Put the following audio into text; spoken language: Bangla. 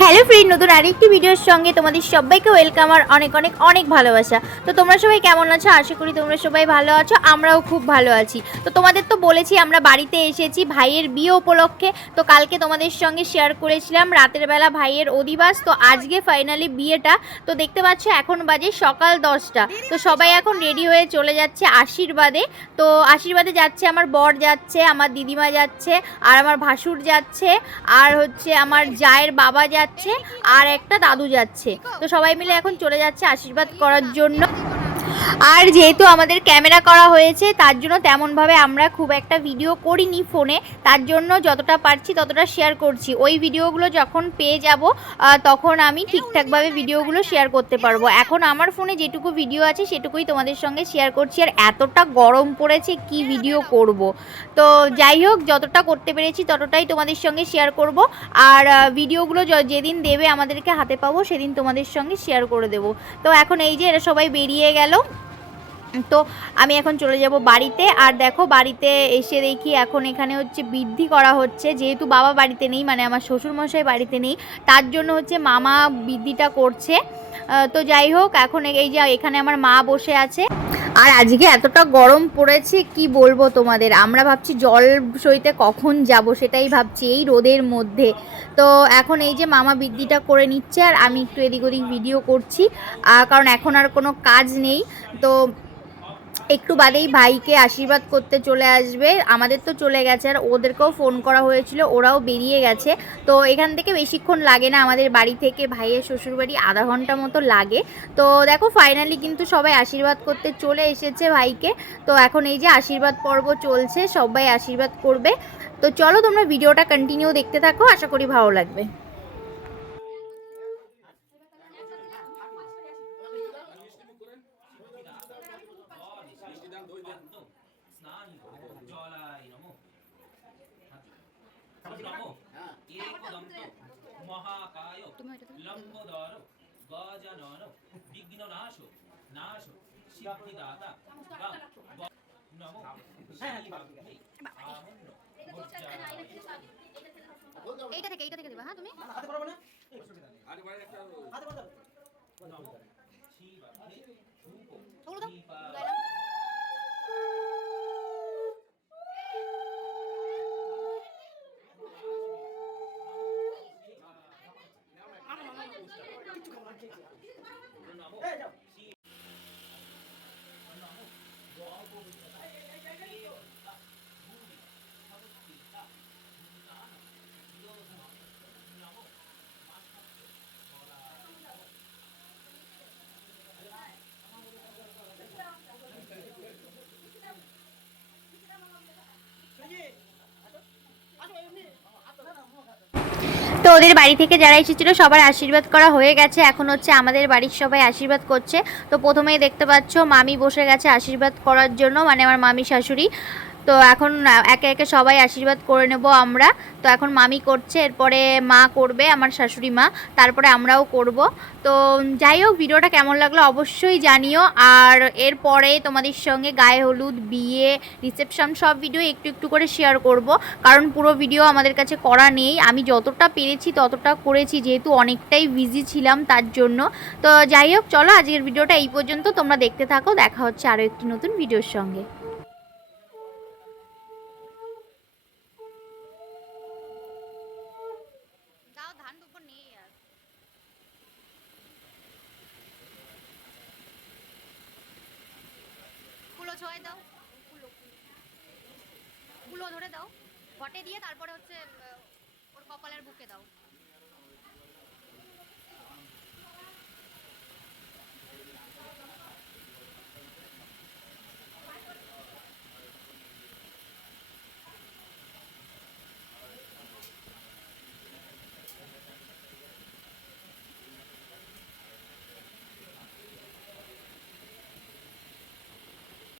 হ্যালো ফ্রেন্ড, নতুন আরেকটি ভিডিওর সঙ্গে তোমাদের সবাইকে ওয়েলকাম আর অনেক অনেক অনেক ভালোবাসা। তো তোমরা সবাই কেমন আছো? আশা করি তোমরা সবাই ভালো আছো, আমরাও খুব ভালো আছি। তো তোমাদের তো বলেছি আমরা বাড়িতে এসেছি ভাইয়ের বিয়ে উপলক্ষে। তো কালকে তোমাদের সঙ্গে শেয়ার করেছিলাম রাতের বেলা ভাইয়ের অধিবাস। তো আজকে ফাইনালি বিয়েটা। তো দেখতে পাচ্ছ এখন বাজে সকাল 10টা। তো সবাই এখন রেডি হয়ে চলে যাচ্ছে আশীর্বাদে। তো আশীর্বাদে যাচ্ছে আমার বর যাচ্ছে, আমার দিদিমা যাচ্ছে, আর আমার ভাসুর যাচ্ছে, আর হচ্ছে আমার জায়ের বাবা যাচ্ছে, আর একটা দাদু যাচ্ছে। তো সবাই মিলে এখন চলে যাচ্ছে আশীর্বাদ করার জন্য। আর যেহেতু আমাদের ক্যামেরা করা হয়েছে তার জন্য তেমনভাবে আমরা খুব একটা ভিডিও করিনি ফোনে, তার জন্য যতটা পারছি ততটা শেয়ার করছি। ওই ভিডিওগুলো যখন পেয়ে যাব তখন আমি ঠিকঠাকভাবে ভিডিওগুলো শেয়ার করতে পারবো। এখন আমার ফোনে যেটুকু ভিডিও আছে সেটুকুই তোমাদের সঙ্গে শেয়ার করছি। আর এতটা গরম পড়েছে কি ভিডিও করব। তো যাই হোক, যতটা করতে পেরেছি ততটাই তোমাদের সঙ্গে শেয়ার করব। আর ভিডিওগুলো যেদিন দেবে আমাদেরকে হাতে পাবো সেদিন তোমাদের সঙ্গে শেয়ার করে দেবো। তো এখন এই যে এরা সবাই বেরিয়ে গেল। তো আমি এখন চলে যাব বাড়িতে। আর দেখো বাড়িতে এসে দেখি এখন এখানে হচ্ছে বৃদ্ধি করা হচ্ছে। যেহেতু বাবা বাড়িতে নেই, মানে আমার শ্বশুরমশাই বাড়িতে নেই, তার জন্য হচ্ছে মামা বৃদ্ধিটা করছে। তো যাই হোক, এখন এই যে এখানে আমার মা বসে আছে। আর আজকে এতটা গরম পড়েছে কি বলবো তোমাদের, আমরা ভাবছি জল সইতে কখন যাব সেটাই ভাবছি এই রোদের মধ্যে। তো এখন এই যে মামা বৃদ্ধিটা করে নিচ্ছে আর আমি একটু এদিক ওদিক ভিডিও করছি, কারণ এখন আর কোনো কাজ নেই। তো একটু বাদেই ভাইকে আশীর্বাদ করতে চলে আসবে। আমাদের তো চলে গেছে, আর ওদেরকেও ফোন করা হয়েছিল, ওরাও বেরিয়ে গেছে। তো এখান থেকে বেশিক্ষণ লাগে না, আমাদের বাড়ি থেকে ভাইয়ের শ্বশুরবাড়ি আধা ঘন্টা মতো লাগে। তো দেখো ফাইনালি কিন্তু সবাই আশীর্বাদ করতে চলে এসেছে ভাইকে। তো এখন এই যে আশীর্বাদ পর্ব চলছে, সবাই আশীর্বাদ করবে। তো চলো তোমরা ভিডিওটা কন্টিনিউ দেখতে থাকো, আশা করি ভালো লাগবে। মহাকায় লম্বোদর গজানন বিঘ্ননাশ নাশ সিদ্ধিদাতা নমো এইটা থেকে দিবা। হ্যাঁ তুমি হাতে পারবে না, আরে ভাই একটা হাতে পারবে নমো শিবা ধূপ দীপ তো ওদের বাড়ি থেকে যারা এসেছিল সবার আশীর্বাদ করা হয়ে গেছে, এখন হচ্ছে আমাদের বাড়ির সবাই আশীর্বাদ করছে। তো প্রথমেই দেখতে পাচ্ছ মামি বসে গেছে আশীর্বাদ করার জন্য, মানে আমার মামি শাশুড়ি। তো এখন একে একে সবাই আশীর্বাদ করে নেব আমরা। তো এখন মামি করছে, এরপরে মা করবে, আমার শাশুড়ি মা, তারপরে আমরাও করব। তো যাই হোক, ভিডিওটা কেমন লাগলো অবশ্যই জানিও। আর এরপরে তোমাদের সঙ্গে গায়ে হলুদ, বিয়ে, রিসেপশন সব ভিডিও একটু একটু করে শেয়ার করব, কারণ পুরো ভিডিও আমাদের কাছে করা নেই। আমি যতটা পেরেছি ততটা করেছি, যেহেতু অনেকটাই বিজি ছিলাম তার জন্য। তো যাই হোক, চলো আজকের ভিডিওটা এই পর্যন্ত, তোমরা দেখতে থাকো, দেখা হচ্ছে আরও একটি নতুন ভিডিওর সঙ্গে। ধান দুপুর নেই আর কুলো ছোঁয়াই দাও, কুলো ধরে দাও, ঘটে দিয়ে তারপরে হচ্ছে ওর কপালের বুকে দাও।